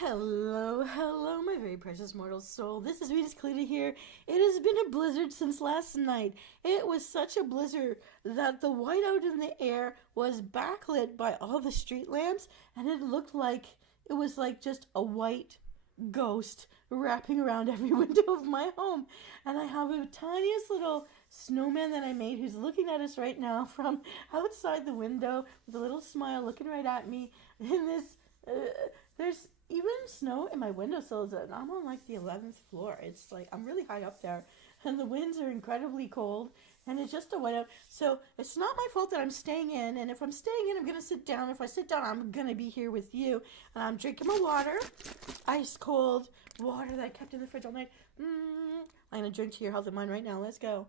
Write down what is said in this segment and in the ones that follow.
Hello, hello, my very precious mortal soul. This is Venus Kalita here. It has been a blizzard since last night. It was such a blizzard that the whiteout in the air was backlit by all the street lamps, and it looked like it was like just a white ghost wrapping around every window of my home. And I have a tiniest little snowman that I made who's looking at us right now from outside the window with a little smile looking right at me. In this, there's even snow in my windowsills, and I'm on like the 11th floor. It's like I'm really high up there, and the winds are incredibly cold, and it's just a whiteout. So it's not my fault that I'm staying in, and if I'm staying in, I'm gonna sit down. If I sit down, I'm gonna be here with you, and I'm drinking my water, ice cold water that I kept in the fridge all night. I'm gonna drink to your health and mine right now. Let's go.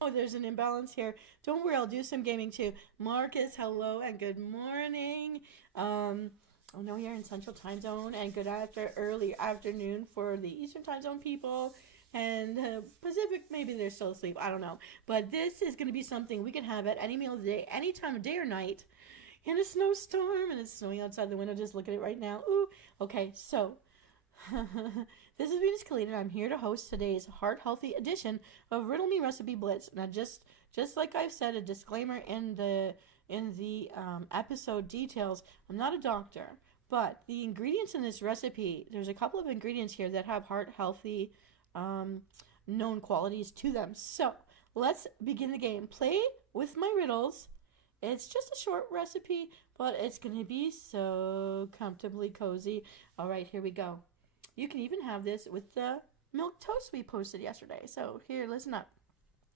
Oh, there's an imbalance here. Don't worry, I'll do some gaming too. Marcus, hello and good morning. I know you're in Central Time Zone, and good early afternoon for the Eastern Time Zone people, and Pacific, maybe they're still asleep. I don't know. But this is going to be something we can have at any meal of the day, any time of day or night, in a snowstorm, and it's snowing outside the window. Just look at it right now. Ooh. Okay, so this is Venus Kalita, and I'm here to host today's heart-healthy edition of Riddle Me Recipe Blitz. Now, just like I've said, a disclaimer in the episode details, I'm not a doctor, but the ingredients in this recipe, there's a couple of ingredients here that have heart healthy known qualities to them. So let's begin the game. Play with my riddles. It's just a short recipe, but it's going to be so comfortably cozy. All right, here we go. You can even have this with the milk toast we posted yesterday. So here, listen up.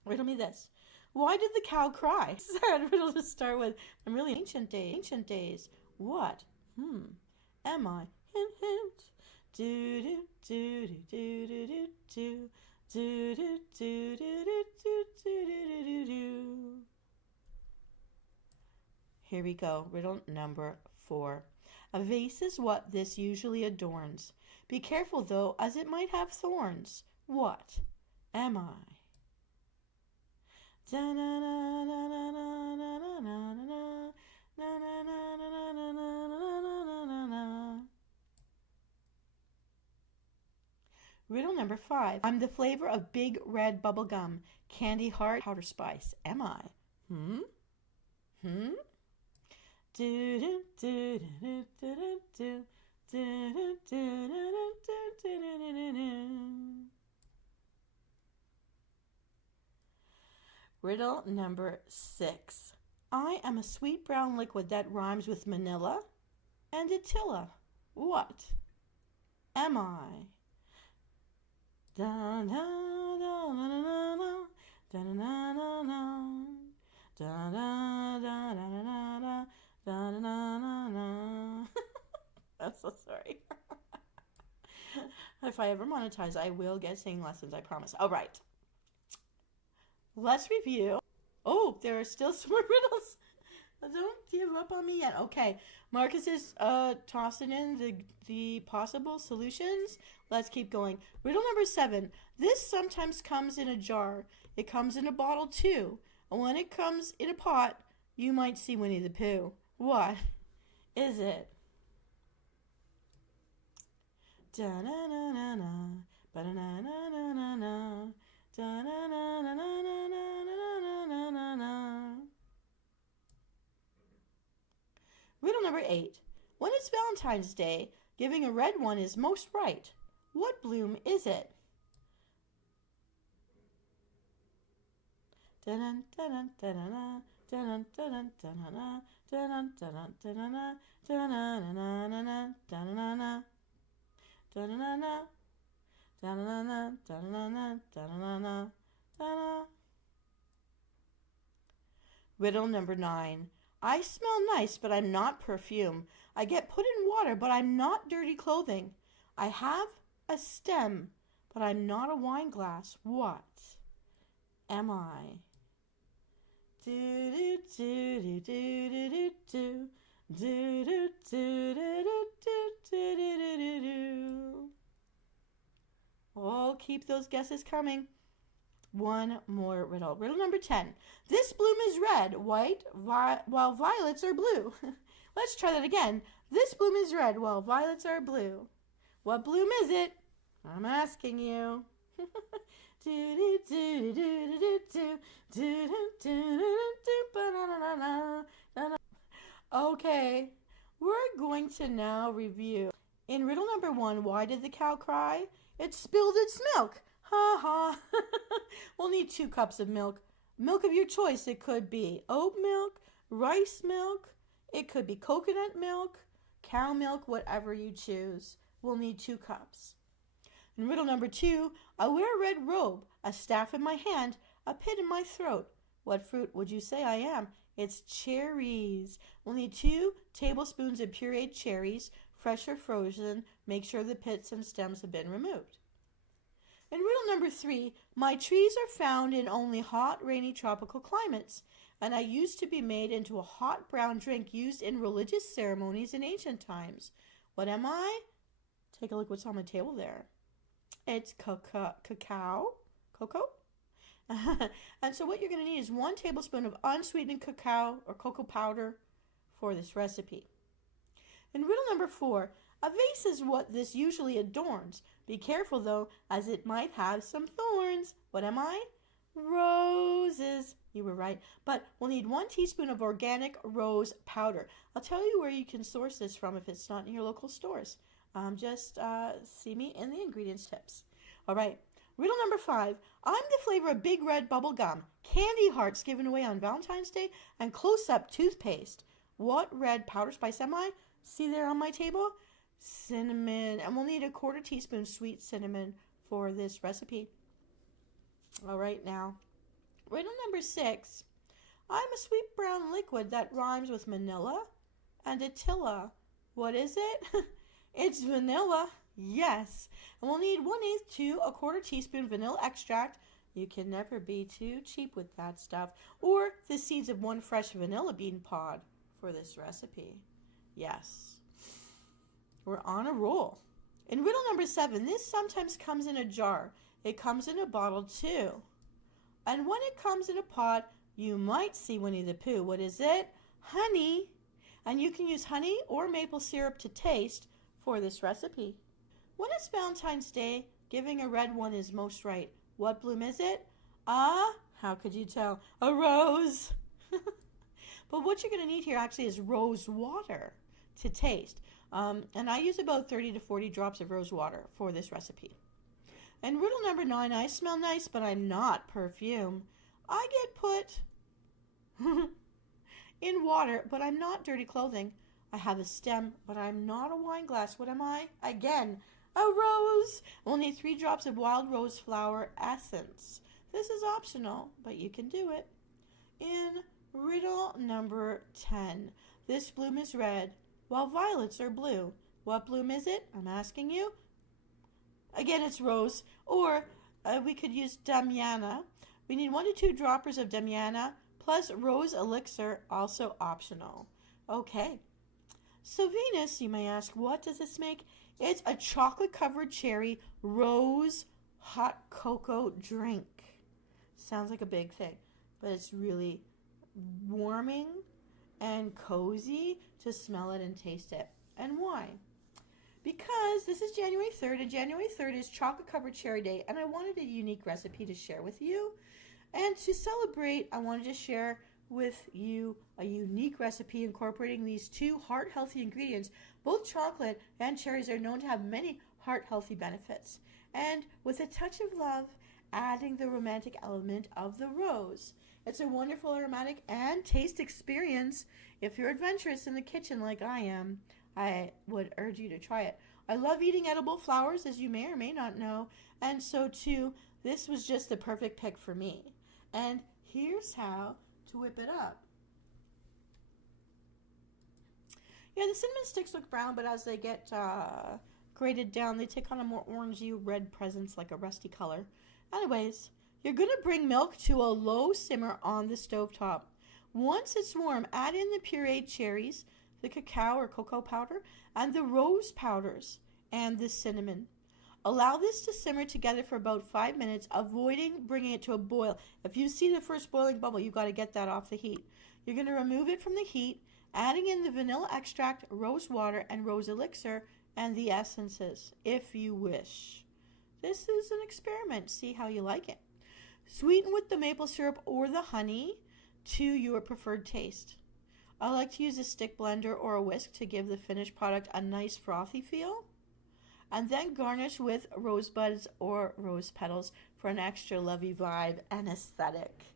Riddle me this. Why did the cow cry? Sad riddle to start with. I'm really ancient days. What? Am I? Hint, hint. Do do do do do do do do do do do do do do do. Here we go. Riddle number 4. A vase is what this usually adorns. Be careful though, as it might have thorns. What am I? Riddle number 5. I'm the flavor of big red bubble gum, candy heart, powder spice. Am I? Do do do do do do do do do. Riddle number 6. I am a sweet brown liquid that rhymes with Manila and Attila. What am I? Da da da da da da da da da da da da. I'm so sorry. If I ever monetize, I will get singing lessons, I promise. All right. Let's review. Oh, there are still some more riddles. Don't give up on me yet. Okay. Marcus is tossing in the possible solutions. Let's keep going. Riddle number 7. This sometimes comes in a jar. It comes in a bottle too. And when it comes in a pot, you might see Winnie the Pooh. What is it? Da-na-na-na-na, ba-da-na-na-na-na, da-na-na-na-na-na-na-na-na-na. Riddle number 8. When it's Valentine's Day, giving a red one is most right. What bloom is it? Da-dun, da-dun, da-dun, da-dun, da-dun, da-dun, da-dun, da-dun, da-dun, da-na-na-na-na-na, da-na-na-na. Da-na-na-na, da-na-na-na, da-na-na-na, da-na-na-na, da-na. Riddle number 9. I smell nice, but I'm not perfume. I get put in water, but I'm not dirty clothing. I have a stem, but I'm not a wine glass. What am I? Do do do do do do do. Do do do do do do do do do. Oh, keep those guesses coming. One more riddle. Riddle number 10. This bloom is red, white, while violets are blue. Let's try that again. This bloom is red, while violets are blue. What bloom is it? I'm asking you. Okay, we're going to now review. In riddle number 1, why did the cow cry? It spilled its milk. Ha ha. We'll need 2 cups of milk. Milk of your choice. It could be oat milk, rice milk. It could be coconut milk, cow milk, whatever you choose. We'll need 2 cups. In riddle number 2, I wear a red robe, a staff in my hand, a pit in my throat. What fruit would you say I am? It's cherries. We'll need 2 tablespoons of pureed cherries, fresh or frozen. Make sure the pits and stems have been removed. In riddle number 3, my trees are found in only hot, rainy, tropical climates, and I used to be made into a hot brown drink used in religious ceremonies in ancient times. What am I? Take a look what's on the table there. It's cacao. Cocoa? And so what you're going to need is 1 tablespoon of unsweetened cacao or cocoa powder for this recipe. In riddle number 4, a vase is what this usually adorns. Be careful though, as it might have some thorns. What am I? Roses. You were right. But we'll need 1 teaspoon of organic rose powder. I'll tell you where you can source this from if it's not in your local stores. Just see me in the ingredients tips. All right. Riddle number 5. I'm the flavor of Big Red bubble gum, candy hearts given away on Valentine's Day, and close-up toothpaste. What red powder spice am I? See there on my table? Cinnamon. And we'll need a 1/4 teaspoon sweet cinnamon for this recipe. All right, now. Riddle number 6. I'm a sweet brown liquid that rhymes with manila and Attila. What is it? It's vanilla. Yes. And we'll need 1/8 to a 1/4 teaspoon vanilla extract. You can never be too cheap with that stuff. Or the seeds of 1 fresh vanilla bean pod for this recipe. Yes. We're on a roll. In riddle number 7, this sometimes comes in a jar. It comes in a bottle too. And when it comes in a pot, you might see Winnie the Pooh. What is it? Honey. And you can use honey or maple syrup to taste for this recipe. When it's Valentine's Day, giving a red one is most right. What bloom is it? Ah, how could you tell? A rose. But what you're going to need here actually is rose water to taste. And I use about 30 to 40 drops of rose water for this recipe. And riddle number 9, I smell nice, but I'm not perfume. I get put in water, but I'm not dirty clothing. I have a stem, but I'm not a wine glass. What am I? Again, a rose. We'll need 3 drops of wild rose flower essence. This is optional, but you can do it. In riddle number 10, this bloom is red, while violets are blue. What bloom is it? I'm asking you. Again, it's rose, or we could use Damiana. We need 1 to 2 droppers of Damiana, plus rose elixir, also optional. Okay. So Venus, you may ask, what does this make? It's a chocolate-covered cherry rose hot cocoa drink. Sounds like a big thing, but it's really warming and cozy to smell it and taste it. And why? Because this is January 3rd, and January 3rd is Chocolate-Covered Cherry Day, and I wanted a unique recipe to share with you. And to celebrate, I wanted to share with you a unique recipe incorporating these 2 heart-healthy ingredients. Both chocolate and cherries are known to have many heart-healthy benefits. And with a touch of love, adding the romantic element of the rose. It's a wonderful aromatic and taste experience. If you're adventurous in the kitchen like I am, I would urge you to try it. I love eating edible flowers, as you may or may not know, and so too, this was just the perfect pick for me. And here's how to whip it up. Yeah, the cinnamon sticks look brown, but as they get grated down, they take on a more orangey red presence, like a rusty color. Anyways, you're going to bring milk to a low simmer on the stovetop. Once it's warm, add in the pureed cherries, the cacao or cocoa powder, and the rose powders, and the cinnamon. Allow this to simmer together for about 5 minutes, avoiding bringing it to a boil. If you see the first boiling bubble, you've got to get that off the heat. You're going to remove it from the heat, adding in the vanilla extract, rose water, and rose elixir, and the essences, if you wish. This is an experiment. See how you like it. Sweeten with the maple syrup or the honey to your preferred taste. I like to use a stick blender or a whisk to give the finished product a nice frothy feel. And then garnish with rosebuds or rose petals for an extra lovey vibe and aesthetic.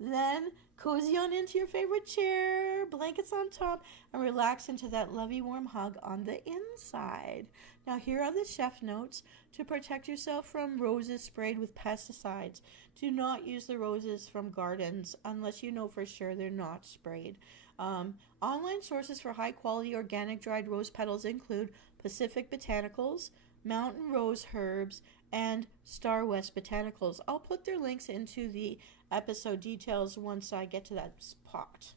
Then cozy on into your favorite chair, blankets on top, and relax into that lovey warm hug on the inside. Now here are the chef notes to protect yourself from roses sprayed with pesticides. Do not use the roses from gardens unless you know for sure they're not sprayed. Online sources for high quality organic dried rose petals include Pacific Botanicals, Mountain Rose Herbs, and Star West Botanicals. I'll put their links into the episode details once I get to that spot.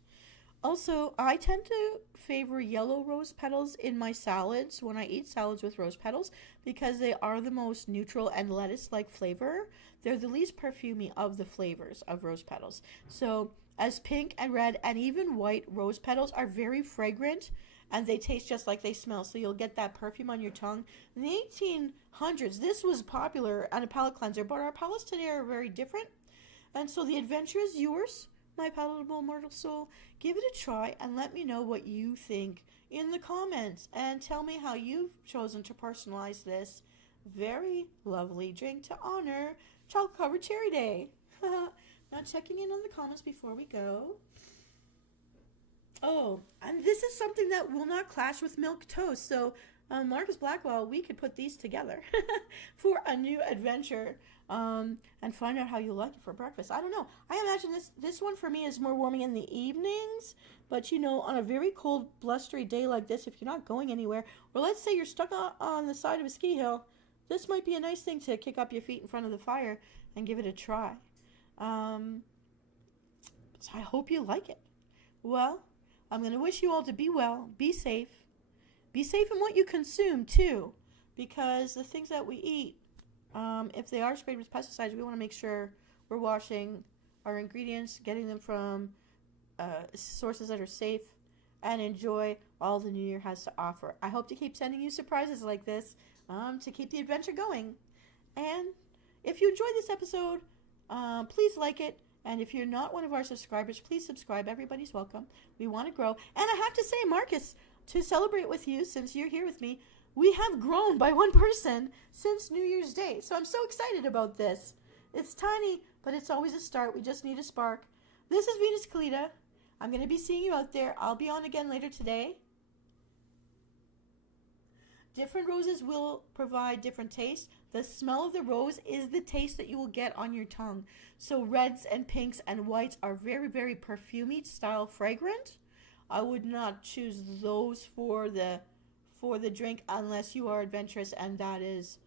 Also, I tend to favor yellow rose petals in my salads when I eat salads with rose petals because they are the most neutral and lettuce-like flavor. They're the least perfumey of the flavors of rose petals. So, as pink and red and even white rose petals are very fragrant, and they taste just like they smell, so you'll get that perfume on your tongue. In the 1800s, this was popular on a palate cleanser, but our palates today are very different. And so the adventure is yours, my palatable mortal soul. Give it a try and let me know what you think in the comments. And tell me how you've chosen to personalize this very lovely drink to honor Chocolate Covered Cherry Day. Now checking in on the comments before we go. Oh, and this is something that will not clash with milk toast. So, Marcus Blackwell, we could put these together for a new adventure and find out how you like it for breakfast. I don't know. I imagine this one for me is more warming in the evenings. But, you know, on a very cold, blustery day like this, if you're not going anywhere, or let's say you're stuck on the side of a ski hill, this might be a nice thing to kick up your feet in front of the fire and give it a try. So I hope you like it. Well, I'm going to wish you all to be well, be safe. Be safe in what you consume, too, because the things that we eat, if they are sprayed with pesticides, we want to make sure we're washing our ingredients, getting them from sources that are safe, and enjoy all the New Year has to offer. I hope to keep sending you surprises like this to keep the adventure going. And if you enjoyed this episode, please like it. And if you're not one of our subscribers, please subscribe. Everybody's welcome. We want to grow. And I have to say, Marcus, to celebrate with you, since you're here with me, we have grown by one person since New Year's Day. So I'm so excited about this. It's tiny, but it's always a start. We just need a spark. This is Venus Kalita. I'm going to be seeing you out there. I'll be on again later today. Different roses will provide different tastes. The smell of the rose is the taste that you will get on your tongue. So reds and pinks and whites are very, very perfumey style fragrant. I would not choose those for the drink unless you are adventurous and that is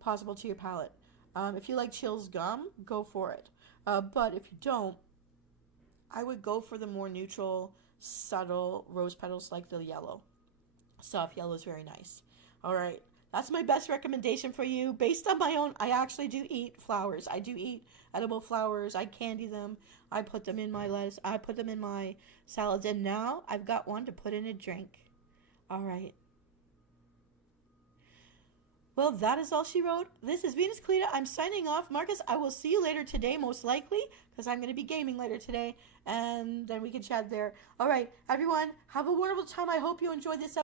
possible to your palate. If you like Chill's gum, go for it. But if you don't, I would go for the more neutral, subtle rose petals like the yellow. Soft yellow is very nice. All right, that's my best recommendation for you. Based on my own, I actually do eat flowers. I do eat edible flowers. I candy them. I put them in my lettuce. I put them in my salads. And now I've got one to put in a drink. All right. Well, that is all she wrote. This is Venus Kalita. I'm signing off. Marcus, I will see you later today, most likely, because I'm going to be gaming later today. And then we can chat there. All right, everyone, have a wonderful time. I hope you enjoyed this episode.